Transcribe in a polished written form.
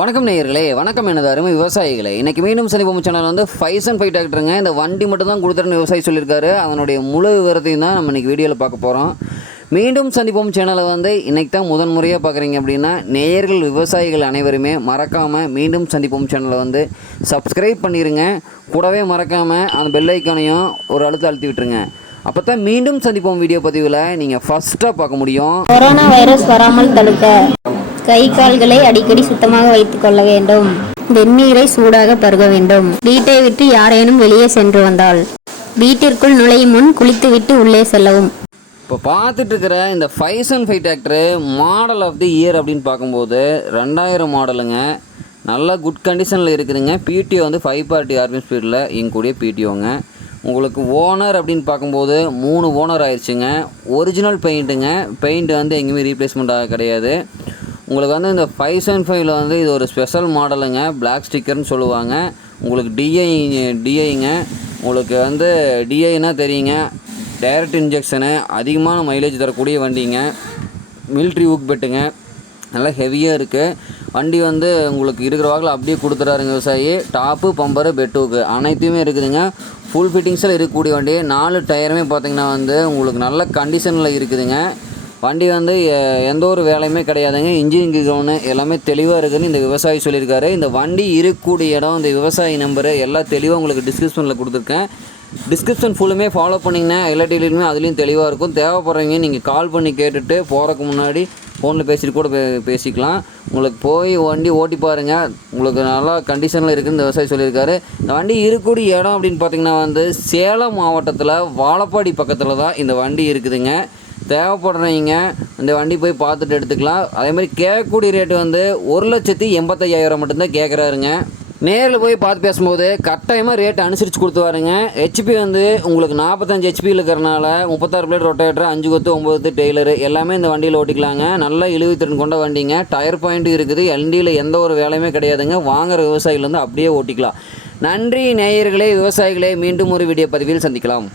வணக்கம் நேயர்களே, வணக்கம் எனது அருமை விவசாயிகளே. இன்றைக்கி மீண்டும் சந்திப்போம் சேனல் வந்து 5 டிராக்டருங்க. இந்த வண்டி மட்டும் தான் கொடுத்துருன்னு விவசாயி சொல்லியிருக்காரு. அதனுடைய முழு விவரத்தையும் தான் நம்ம இன்றைக்கி வீடியோவில் பார்க்க போகிறோம். மீண்டும் சந்திப்போம் சேனலை வந்து இன்றைக்கி தான் முதன் முறையாக பார்க்குறீங்க அப்படின்னா நேயர்கள் விவசாயிகள் அனைவருமே மறக்காமல் மீண்டும் சந்திப்போம் சேனலை வந்து சப்ஸ்கிரைப் பண்ணிடுங்க. கூடவே மறக்காமல் அந்த பெல் ஐக்கானையும் ஒரு அழுத்தி விட்டுருங்க. அப்போ தான் மீண்டும் சந்திப்போம் வீடியோ பதிவில் நீங்கள் ஃபஸ்ட்டாக பார்க்க முடியும். கொரோனா வைரஸ் வராமல் தடுக்க கை கால்களை அடிக்கடி சுத்தமாக வைத்துக் கொள்ள வேண்டும். வெந்நீரை சூடாக பருக வேண்டும். வீட்டை விட்டு யாரேனும் வெளியே சென்று வந்தால் வீட்டிற்குள் நுழையும் முன் குளித்துவிட்டு உள்ளே செல்லவும். இப்போ பார்த்துட்டு இருக்கிற இந்த 5 tractor model of the year அப்படின்னு பார்க்கும்போது 2000 மாடலுங்க. நல்ல குட் கண்டிஷனில் இருக்குதுங்க. பிடிஓ வந்து 540 RPM ஸ்பீடில் இயங்கக்கூடிய பிடிஓங்க. உங்களுக்கு ஓனர் அப்படின்னு பார்க்கும்போது 3 ஓனர் ஆயிடுச்சுங்க. ஒரிஜினல் பெயிண்ட்டு வந்து எங்கேயுமே ரீப்ளேஸ்மெண்ட் கிடையாது. உங்களுக்கு வந்து இந்த 575 வந்து இது ஒரு ஸ்பெஷல் மாடலுங்க. பிளாக் ஸ்டிக்கர்னு சொல்லுவாங்க. உங்களுக்கு டிஐங்க. உங்களுக்கு வந்து டிஐனா தெரியுங்க, டைரக்ட் இன்ஜெக்ஷனு, அதிகமான மைலேஜ் தரக்கூடிய வண்டிங்க. மிலிட்ரி ஊக் பெட்டுங்க, நல்லா ஹெவியாக இருக்குது வண்டி. வந்து உங்களுக்கு இருக்கிற வாக்கில் அப்படியே கொடுத்துறாருங்க விவசாயி. டாப்பு, பம்பரு, பெட்டூக்கு அனைத்துமே இருக்குதுங்க. ஃபுல் ஃபிட்டிங்ஸில் இருக்கக்கூடிய வண்டி. 4 டயருமே பார்த்திங்கன்னா வந்து உங்களுக்கு நல்ல கண்டிஷனில் இருக்குதுங்க. வண்டி வந்து எந்த ஒரு வேலையுமே கிடையாதுங்க. இன்ஜின் கிரவுண்டு எல்லாமே தெளிவாக இருக்குதுன்னு இந்த விவசாயி சொல்லியிருக்காரு. இந்த வண்டி இருக்கக்கூடிய இடம், இந்த விவசாயி நம்பரு எல்லாம் தெளிவாக உங்களுக்கு டிஸ்கிரிப்ஷனில் கொடுத்துருக்கேன். டிஸ்கிரிப்ஷன் ஃபுல்லுமே ஃபாலோ பண்ணிங்கன்னா எல்லா டீலையுமே அதுலேயும் தெளிவாக இருக்கும். தேவைப்படுறவங்க நீங்கள் கால் பண்ணி கேட்டுட்டு போகிறதுக்கு முன்னாடி ஃபோனில் பேசிட்டு கூட பேசிக்கலாம். உங்களுக்கு போய் வண்டி ஓட்டி பாருங்கள், உங்களுக்கு நல்லா கண்டிஷனில் இருக்குதுன்னு இந்த விவசாயி சொல்லியிருக்காரு. இந்த வண்டி இருக்கக்கூடிய இடம் அப்படின்னு பார்த்திங்கன்னா வந்து சேலம் மாவட்டத்தில் வாழப்பாடி பக்கத்தில் தான் இந்த வண்டி இருக்குதுங்க. தேவைப்படுறீங்க இந்த வண்டி போய் பார்த்துட்டு எடுத்துக்கலாம். அதேமாதிரி கேட்கக்கூடிய ரேட்டு வந்து 1,85,000 மட்டும்தான் கேட்குறாருங்க. நேரில் போய் பார்த்து பேசும்போது கட்டாயமாக ரேட்டு அனுசரித்து கொடுத்துவாருங்க. ஹெச்பி வந்து உங்களுக்கு 45 ஹெச்பி இருக்கிறனால 36 பிளேட் ரொட்டேட்டர், 5 கொத்து 9 டெய்லரு எல்லாமே இந்த வண்டியில் ஓட்டிக்கலாங்க. நல்ல இழுவித்திறன் கொண்ட வண்டிங்க. டயர் பாயிண்ட் இருக்குது. எல்டியில் எந்த ஒரு வேலையுமே கிடையாதுங்க. வாங்குகிற விவசாயிகள் வந்து அப்படியே ஓட்டிக்கலாம். நன்றி நேயர்களே, விவசாயிகளே. மீண்டும் ஒரு வீடியோ பதிவில் சந்திக்கலாம்.